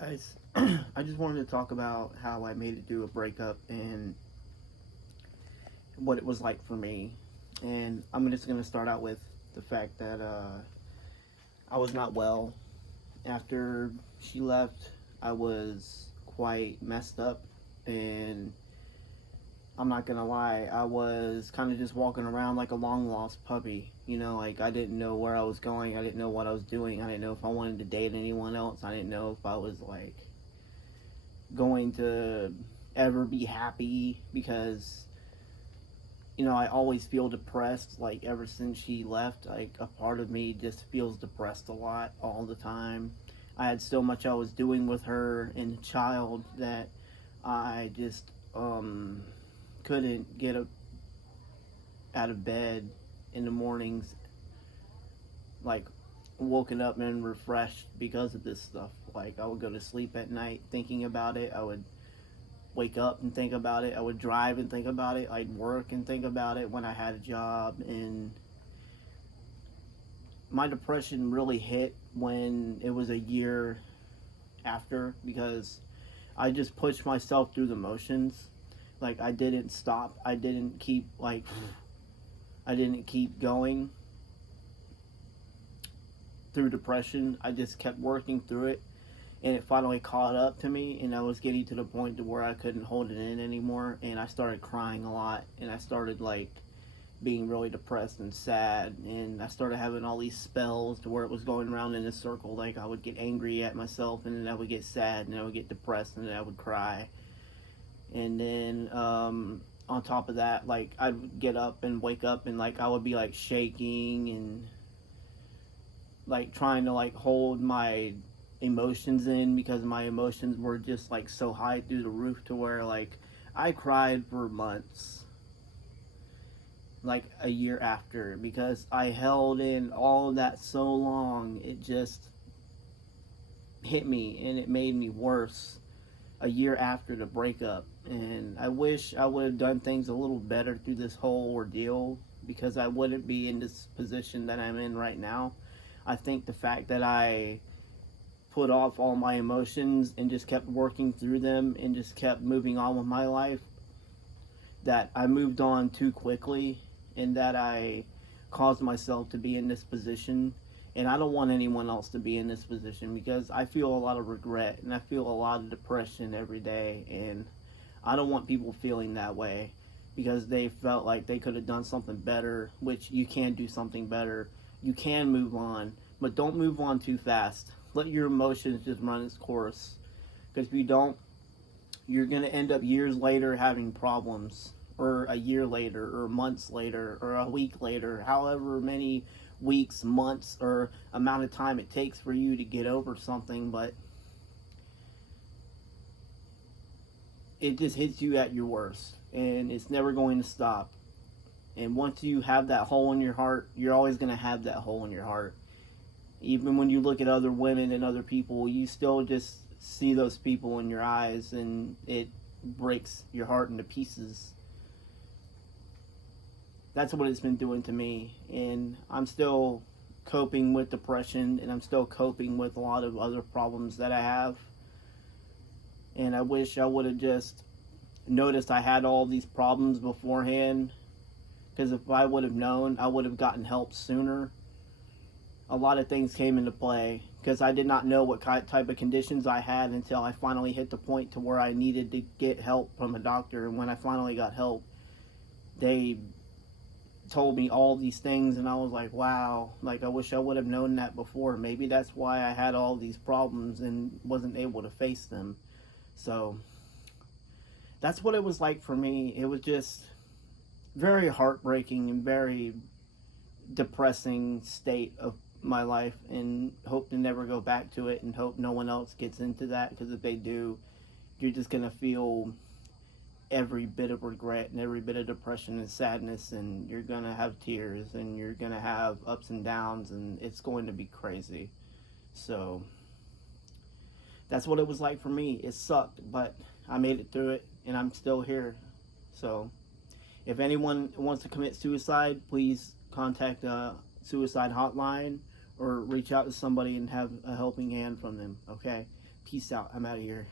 Guys, I just wanted to talk about how I made it through a breakup and what it was like for me. And I'm just going to start out with the fact that I was not well. After she left, I was quite messed up. And I'm not going to lie, I was kind of just walking around like a long lost puppy. Like I didn't know where I was going. I didn't know what I was doing. I didn't know if I wanted to date anyone else. I didn't know if I was like going to ever be happy because I always feel depressed. Like ever since she left, like a part of me just feels depressed a lot all the time. I had so much I was doing with her and the child that I just couldn't get out of bed in the mornings, like woken up and refreshed because of this stuff. Like I would go to sleep at night thinking about it. I would wake up and think about it. I would drive and think about it. I'd work and think about it when I had a job. And my depression really hit when it was a year after, because I just pushed myself through the motions. Like I didn't stop. I didn't keep going through depression. I just kept working through it, and it finally caught up to me, and I was getting to the point to where I couldn't hold it in anymore, and I started crying a lot, and I started like being really depressed and sad, and I started having all these spells to where it was going around in a circle. Like I would get angry at myself, and then I would get sad, and I would get depressed, and then I would cry. And then on top of that, like I'd get up and wake up, and like I would be like shaking and like trying to like hold my emotions in, because my emotions were just like so high through the roof to where like I cried for months, like a year after, because I held in all of that so long. It just hit me and it made me worse a year after the breakup. And I wish I would have done things a little better through this whole ordeal, because I wouldn't be in this position that I'm in right now. I think the fact that I put off all my emotions and just kept working through them and just kept moving on with my life, that I moved on too quickly, and that I caused myself to be in this position. And I don't want anyone else to be in this position, because I feel a lot of regret and I feel a lot of depression every day, and I don't want people feeling that way because they felt like they could have done something better, which you can do something better. You can move on, but don't move on too fast. Let your emotions just run its course, because if you don't, you're going to end up years later having problems, or a year later, or months later, or a week later, however many weeks, months, or amount of time it takes for you to get over something. But it just hits you at your worst, and it's never going to stop. And once you have that hole in your heart, you're always going to have that hole in your heart. Even when you look at other women and other people, you still just see those people in your eyes, and it breaks your heart into pieces. That's what it's been doing to me, and I'm still coping with depression, and I'm still coping with a lot of other problems that I have. And I wish I would have just noticed I had all these problems beforehand, because if I would have known, I would have gotten help sooner. A lot of things came into play because I did not know what type of conditions I had until I finally hit the point to where I needed to get help from a doctor. And when I finally got help, they told me all these things, and I was like, wow, like I wish I would have known that before. Maybe that's why I had all these problems and wasn't able to face them. So that's what it was like for me. It was just very heartbreaking and very depressing state of my life, and hope to never go back to it, and hope no one else gets into that, because if they do, you're just going to feel every bit of regret and every bit of depression and sadness, and you're going to have tears, and you're going to have ups and downs, and it's going to be crazy. So that's what it was like for me. It sucked, but I made it through it, and I'm still here. So if anyone wants to commit suicide, please contact a suicide hotline or reach out to somebody and have a helping hand from them. Okay? Peace out. I'm out of here.